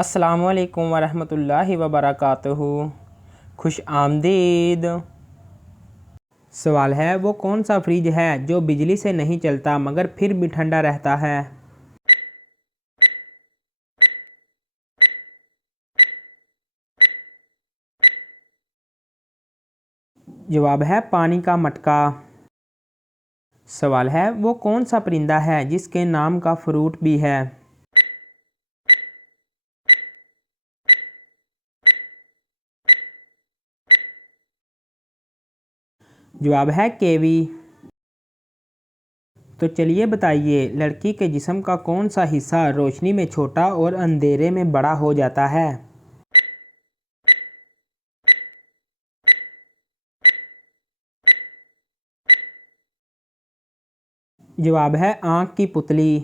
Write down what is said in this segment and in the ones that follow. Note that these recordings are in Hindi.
अस्सलामुअलैकुम वरहमतुल्लाहि वबरकातुहू। खुश आमदीद। सवाल है, वो कौन सा फ्रिज है जो बिजली से नहीं चलता मगर फिर भी ठंडा रहता है? जवाब है पानी का मटका। सवाल है, वो कौन सा परिंदा है जिसके नाम का फ्रूट भी है? जवाब है केवी। तो चलिए बताइए, लड़की के जिस्म का कौन सा हिस्सा रोशनी में छोटा और अंधेरे में बड़ा हो जाता है? जवाब है आँख की पुतली।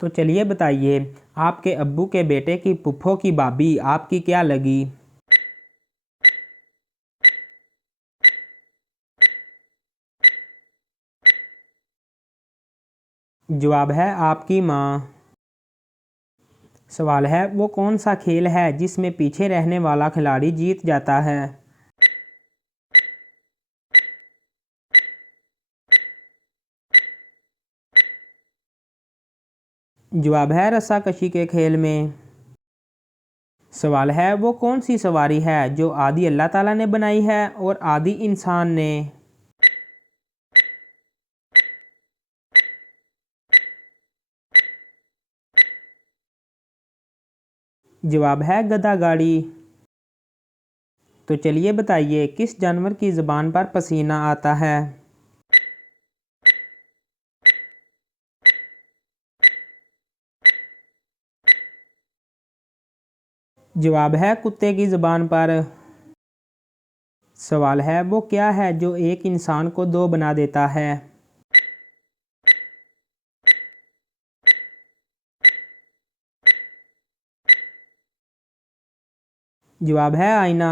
तो चलिए बताइए, आपके अब्बू के बेटे की फुफ्फो की भाभी आपकी क्या लगी? जवाब है आपकी माँ। सवाल है, वो कौन सा खेल है जिसमें पीछे रहने वाला खिलाड़ी जीत जाता है? जवाब है रस्साकशी के खेल में। सवाल है, वो कौन सी सवारी है जो आदि अल्लाह ताला ने बनाई है और आदि इंसान ने? जवाब है गधा गाड़ी। तो चलिए बताइए, किस जानवर की ज़ुबान पर पसीना आता है? जवाब है कुत्ते की ज़ुबान पर। सवाल है, वो क्या है जो एक इंसान को दो बना देता है? जवाब है आईना।